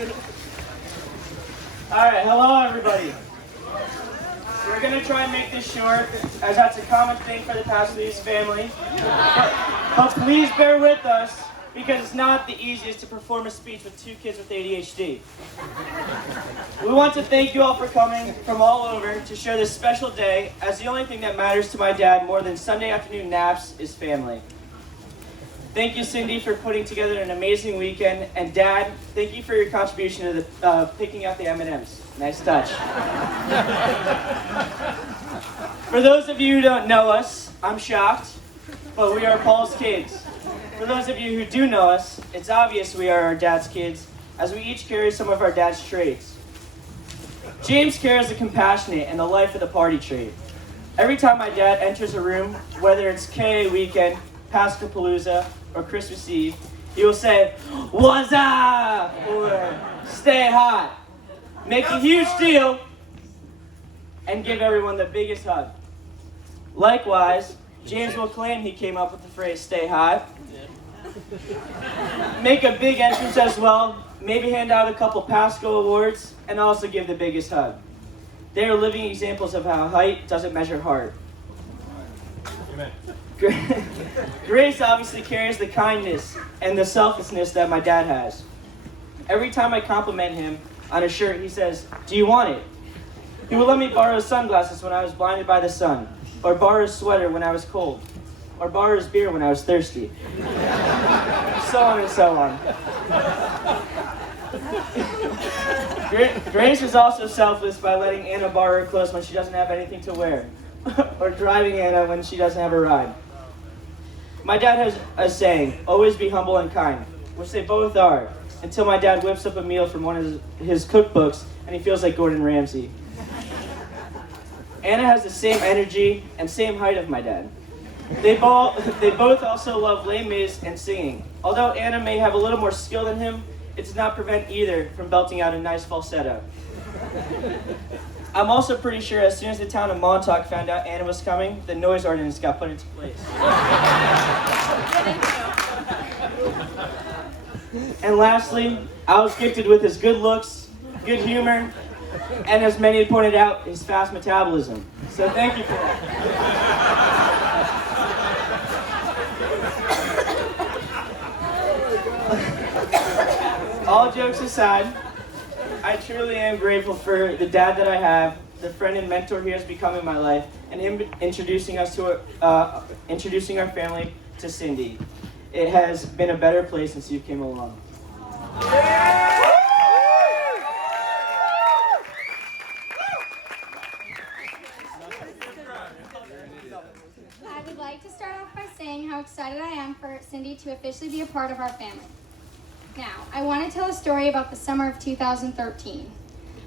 All right, hello everybody. We're gonna try and make this short, as that's a common thing for the Pasley's family. But please bear with us, because it's not the easiest to perform a speech with two kids with ADHD. We want to thank you all for coming from all over to share this special day, as the only thing that matters to my dad more than Sunday afternoon naps is family. Thank you, Cindy, for putting together an amazing weekend. And Dad, thank you for your contribution to the picking out the M&Ms. Nice touch. For those of you who don't know us, I'm shocked, but we are Paul's kids. For those of you who do know us, it's obvious we are our dad's kids, as we each carry some of our dad's traits. James carries the compassionate and the life of the party trait. Every time my dad enters a room, whether it's KA weekend, Pascapalooza, or Christmas Eve, he will say, "What's up?" or "Stay hot." Make a huge deal and give everyone the biggest hug. Likewise, James will claim he came up with the phrase "stay hot." Make a big entrance as well, maybe hand out a couple Pasco awards, and also give the biggest hug. They are living examples of how height doesn't measure heart. Amen. Grace obviously carries the kindness and the selflessness that my dad has. Every time I compliment him on a shirt, he says, "Do you want it?" He will let me borrow his sunglasses when I was blinded by the sun, or borrow his sweater when I was cold, or borrow his beer when I was thirsty. So on and so on. Grace is also selfless by letting Anna borrow her clothes when she doesn't have anything to wear, or driving Anna when she doesn't have a ride. My dad has a saying, "Always be humble and kind," which they both are, until my dad whips up a meal from one of his cookbooks and he feels like Gordon Ramsay. Anna has the same energy and same height of my dad. They both also love Les Mis and singing. Although Anna may have a little more skill than him, it does not prevent either from belting out a nice falsetto. I'm also pretty sure as soon as the town of Montauk found out Anna was coming, the noise ordinance got put into place. And lastly, I was gifted with his good looks, good humor, and as many pointed out, his fast metabolism. So thank you for that. All jokes aside, I truly am grateful for the dad that I have, the friend and mentor he has become in my life, and him introducing our family to Cindy. It has been a better place since you came along. I would like to start off by saying how excited I am for Cindy to officially be a part of our family. Now, I want to tell a story about the summer of 2013.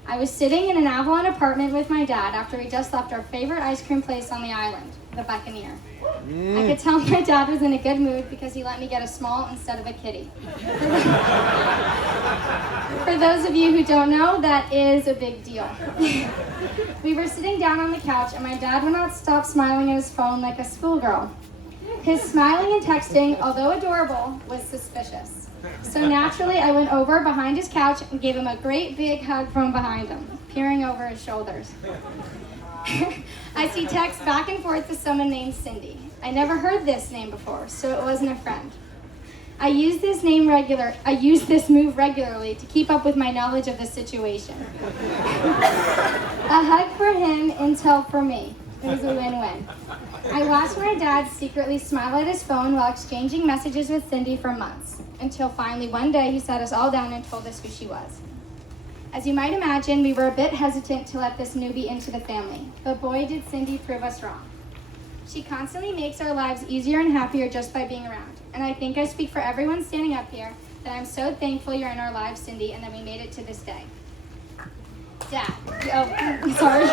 I was sitting in an Avalon apartment with my dad after we just left our favorite ice cream place on the island, the Buccaneer. I could tell my dad was in a good mood because he let me get a small instead of a kitty. For those of you who don't know, that is a big deal. We were sitting down on the couch and my dad would not stop smiling at his phone like a schoolgirl. His smiling and texting, although adorable, was suspicious. So naturally, I went over behind his couch and gave him a great big hug from behind him, peering over his shoulders. I see texts back and forth with someone named Cindy. I never heard this name before, so it wasn't a friend. I use this move regularly to keep up with my knowledge of the situation. A hug for him, intel for me. It was a win-win. I watched my dad secretly smile at his phone while exchanging messages with Cindy for months, until finally one day he sat us all down and told us who she was. As you might imagine, we were a bit hesitant to let this newbie into the family, but boy did Cindy prove us wrong. She constantly makes our lives easier and happier just by being around, and I think I speak for everyone standing up here that I'm so thankful you're in our lives, Cindy, and that we made it to this day. Dad, sorry.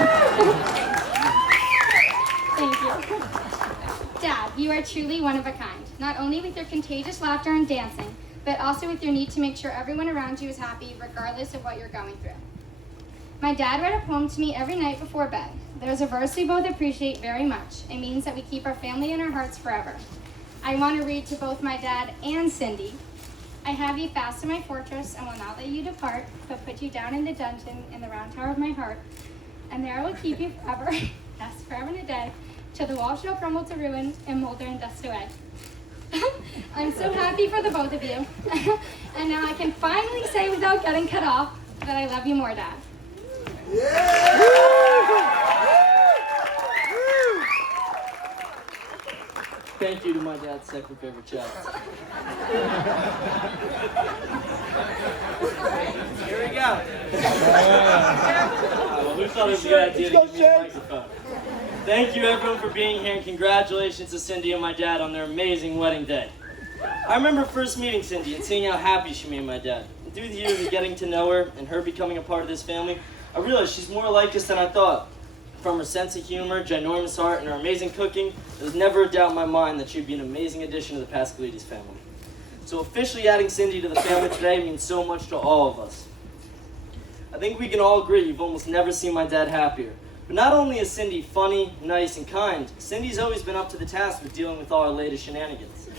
Thank you. Dad, you are truly one of a kind, not only with your contagious laughter and dancing, but also with your need to make sure everyone around you is happy regardless of what you're going through. My dad read a poem to me every night before bed. There's a verse we both appreciate very much. It means that we keep our family in our hearts forever. I want to read to both my dad and Cindy. I have you fast in my fortress and will not let you depart, but put you down in the dungeon in the round tower of my heart. And there I will keep you forever, yes, forever and a day, till the walls shall crumble to ruin and molder and dust away. I'm so happy for the both of you. And now I can finally say without getting cut off that I love you more, Dad. Thank you to my dad's second favorite child. Here we go. Well, who thought it was a good idea to give me the microphone? Thank you everyone for being here, and congratulations to Cindy and my dad on their amazing wedding day. I remember first meeting Cindy and seeing how happy she made my dad. And through the years of getting to know her and her becoming a part of this family, I realized she's more like us than I thought. From her sense of humor, ginormous heart, and her amazing cooking, there was never a doubt in my mind that she'd be an amazing addition to the Pascalides family. So officially adding Cindy to the family today means so much to all of us. I think we can all agree you've almost never seen my dad happier. But not only is Cindy funny, nice, and kind, Cindy's always been up to the task with dealing with all our latest shenanigans.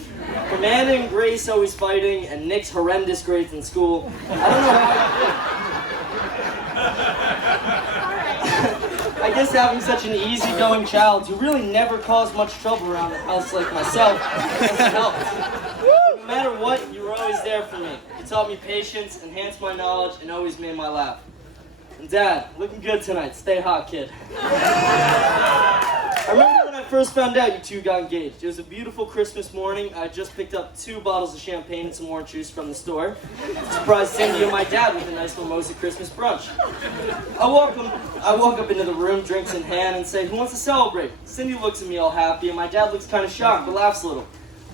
From Anna and Grace always fighting, and Nick's horrendous grades in school, I don't know how I guess having such an easygoing child who really never caused much trouble around the house like myself has helped. No matter what, you were always there for me. You taught me patience, enhanced my knowledge, and always made my laugh. And Dad, looking good tonight. Stay hot, kid. I remember when I first found out you two got engaged. It was a beautiful Christmas morning. I just picked up 2 bottles of champagne and some orange juice from the store. Surprised Cindy and my dad with a nice mimosa Christmas brunch. I walk up into the room, drinks in hand, and say, "Who wants to celebrate?" Cindy looks at me all happy, and my dad looks kind of shocked, but laughs a little.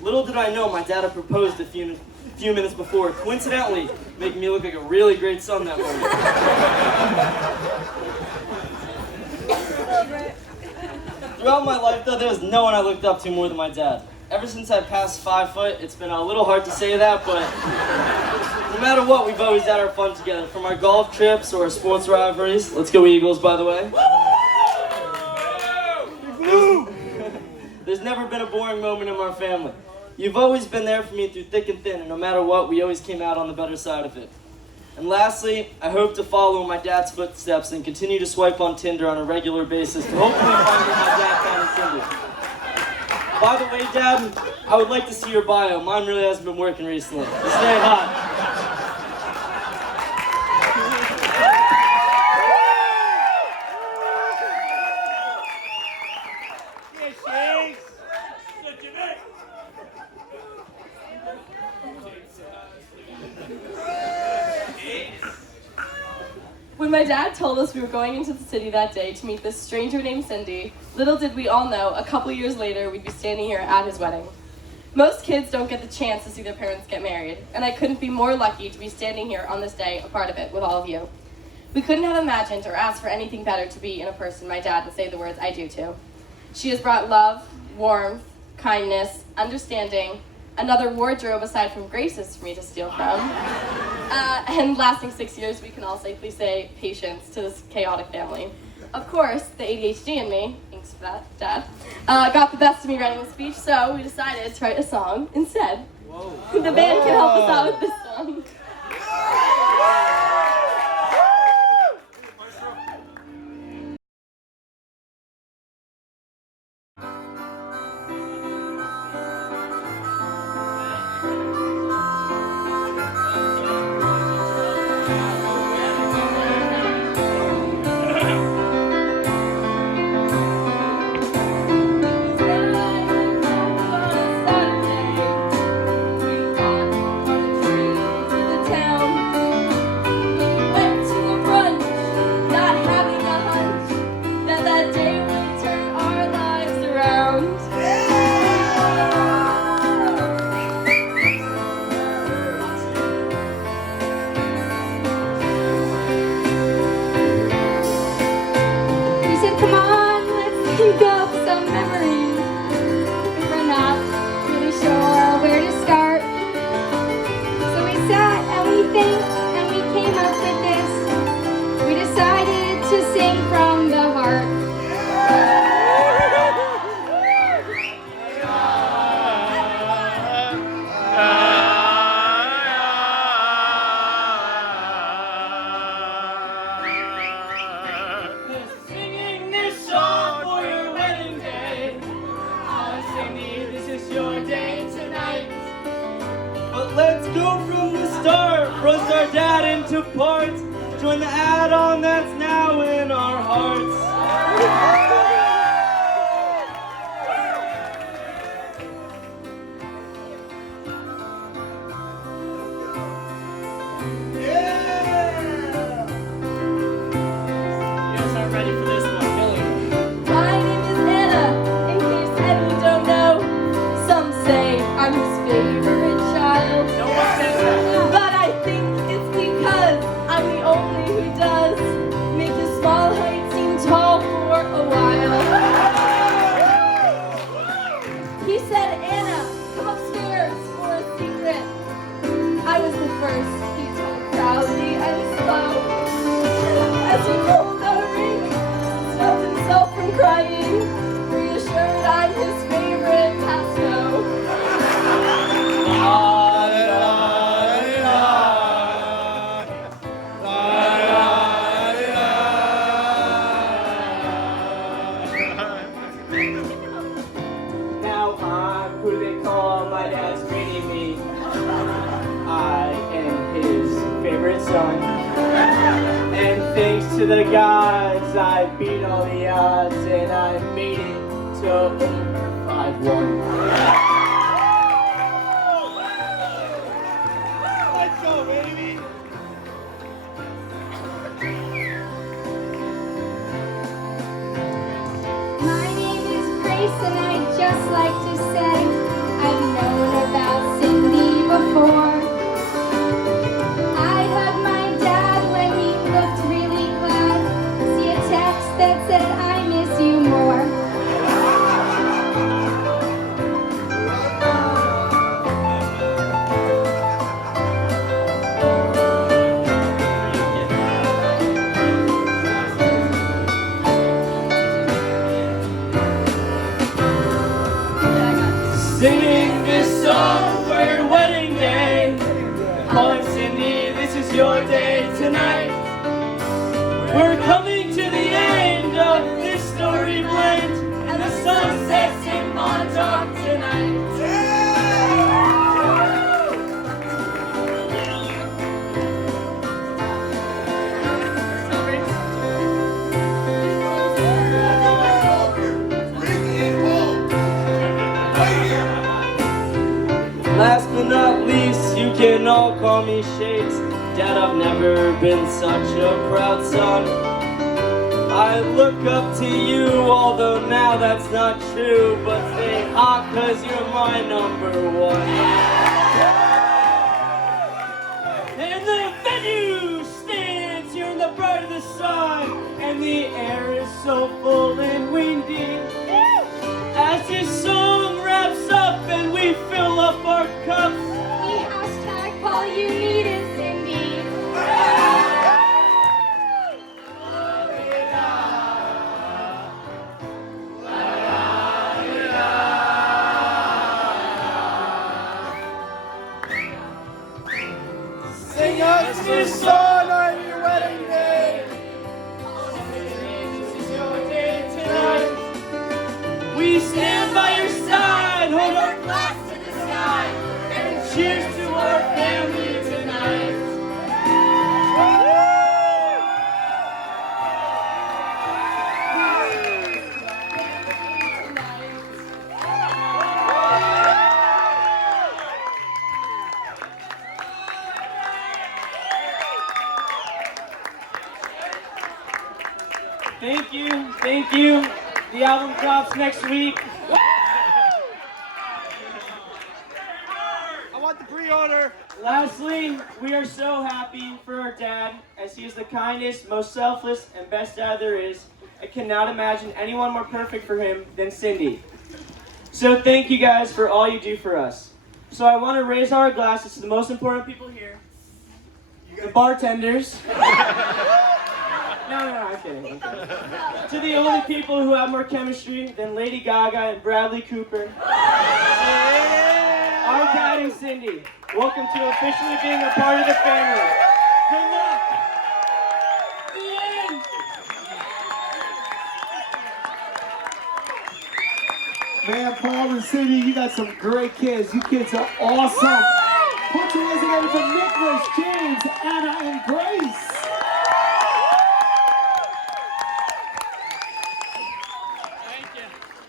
Little did I know my dad had proposed a few minutes before, coincidentally making me look like a really great son that morning. Throughout my life, though, there was no one I looked up to more than my dad. Ever since I passed 5 foot, it's been a little hard to say that, but no matter what, we've always had our fun together. From our golf trips or our sports rivalries. Let's go Eagles, by the way. There's never been a boring moment in our family. You've always been there for me through thick and thin, and no matter what, we always came out on the better side of it. And lastly, I hope to follow in my dad's footsteps and continue to swipe on Tinder on a regular basis to hopefully find my dad found Cindy. By the way, Dad, I would like to see your bio. Mine really hasn't been working recently. So stay hot. When my dad told us we were going into the city that day to meet this stranger named Cindy, little did we all know a couple years later we'd be standing here at his wedding. Most kids don't get the chance to see their parents get married, and I couldn't be more lucky to be standing here on this day, a part of it, with all of you. We couldn't have imagined or asked for anything better to be in a person my dad would say the words I do to. She has brought love, warmth, kindness, understanding, another wardrobe aside from Grace's for me to steal from, and lasting 6 years, we can all safely say patience to this chaotic family. Of course, the ADHD in me, thanks for that, Dad, got the best of me writing the speech, so we decided to write a song instead. Whoa. The band can help us out with this song. to part. Join the add-on that's now in our hearts. You guys aren't ready for this one. My name is Anna, in case any don't know. Some say I'm his favorite child. No one says that. But I think it's because I'm the only who does make his small height seem tall for a while. He said, Anna, come upstairs for a secret. I was the first, he told proudly and slow. As he pulled the ring, stopped himself from crying, reassured I'm his favorite Pasco. Now I'm who they call my dad's greeting me. I am his favorite son. And thanks to the gods, I beat all the odds and I made it to over 5-1. Let's go, baby! My name is Grace, and I'd just like to say I've known about Cindy before. I hugged my dad when he looked really glad. See a text that said, I miss you more. Singing this song for your wedding day. Calling Cindy, this is your day tonight. We're coming to the end of this story blend, and the sun sets in Montauk tonight. Last but not least, you can all call me Shakes. Dad, I've never been such a proud son. I look up to you, although now that's not true. But stay hot, cause you're my number one. And the venue stands here in the bright of the sun, and the air is so full and windy. As this song wraps up and we fill up our cups, We hashtag paulyouneediscindy. sing us this song on your wedding day. This is your day tonight. We stand by your side, hold our glass to the sky, and cheers to our family tonight. Thank you, thank you. The album drops next week. I want the pre-order. Lastly, we are so happy for our dad, as he is the kindest, most selfless, and best dad there is. I cannot imagine anyone more perfect for him than Cindy. So thank you guys for all you do for us. So I want to raise our glasses to the most important people here. The bartenders. No, I'm kidding. To the only people who have more chemistry than Lady Gaga and Bradley Cooper. Our dad and Cindy. Welcome to officially being a part of the family. Good luck. The end. Man, Paul and Cindy, you got some great kids. You kids are awesome. Put your hands together for Nicholas, James, Anna, and Grace.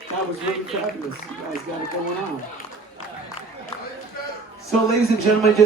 That was really fabulous. You guys got it going on. So, ladies and gentlemen, just